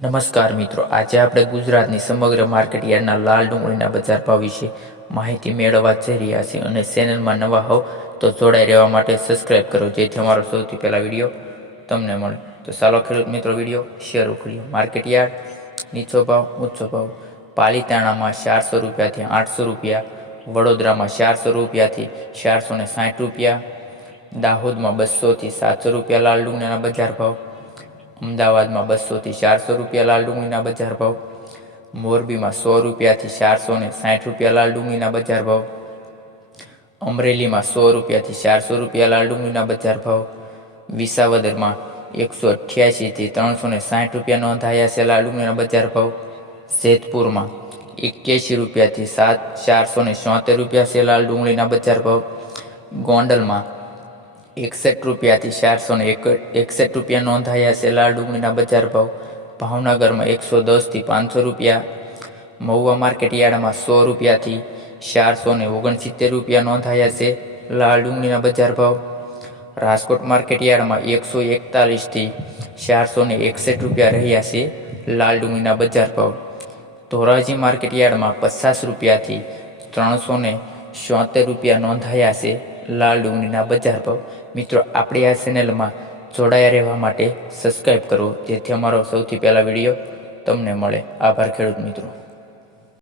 નમસ્કાર મિત્રો. આજે આપણે ગુજરાતની સમગ્ર માર્કેટ યાર્ડના લાલ ડુંગળીના બજાર ભાવ વિશે માહિતી મેળવવા જઈ રહ્યા છીએ અને ચેનલમાં નવા હોવ તો જોડાઈ રહેવા માટે સબસ્ક્રાઇબ કરો, જેથી અમારો સૌથી પહેલાં વીડિયો તમને મળે. તો ચાલો ખેડૂત મિત્રો, વીડિયો શેર કરીએ. માર્કેટ યાર્ડ નીચો ભાવ, ઊંચો ભાવ. પાલીતાણામાં ચારસો રૂપિયાથી આઠસો રૂપિયા, વડોદરામાં ચારસો રૂપિયાથી ચારસો ને સાઠ રૂપિયા, દાહોદમાં બસોથી સાતસો રૂપિયા લાલ ડુંગળીના બજાર ભાવ. અમદાવાદમાં બસોથી ચારસો રૂપિયા લાલ ડુંગળીના બજાર ભાવ, મોરબીમાં સો રૂપિયાથી ચારસો ને સાઠ રૂપિયા લાલ ડુંગળીના બજાર ભાવ, અમરેલીમાં સો રૂપિયાથી ચારસો રૂપિયા લાલ ડુંગળીના બજાર ભાવ, વિસાવદરમાં એકસો અઠ્યાસીથી ત્રણસો ને સાઠ રૂપિયા નોંધાયા છે લાલ ડુંગળીના બજાર ભાવ, જેતપુરમાં એક્યાસી રૂપિયાથી સાત ચારસો ને રૂપિયા છે લાલ ડુંગળીના બજાર ભાવ, ગોંડલમાં એકસઠ રૂપિયાથી ચારસો ને એક એકસઠ રૂપિયા નોંધાયા છે. લાલ ડુંગળીના બજાર ભાવ. ભાવનગરમાં એકસો દસથી પાંચસો રૂપિયા. મહુવા માર્કેટ યાર્ડમાં સો રૂપિયાથી ચારસો ને ઓગણસિત્તેર રૂપિયા નોંધાયા છે. લાલ ડુંગળીના બજાર ભાવ. રાજકોટ માર્કેટ યાર્ડમાં એકસો એકતાલીસથી ચારસો ને એકસઠ રૂપિયા રહ્યા છે. લાલ ડુંગળીના બજાર ભાવ. ધોરાજી માર્કેટ યાર્ડમાં પચાસ રૂપિયાથી ત્રણસો ને રૂપિયા નોંધાયા છે. લાલ ડુંગળીના બજાર ભાવ. મિત્રો, આપણી આ ચેનલમાં જોડાયા રહેવા માટે સબસ્ક્રાઈબ કરો, જેથી અમારો સૌથી પહેલા વીડિયો તમને મળે. આભાર ખેડૂત મિત્રો.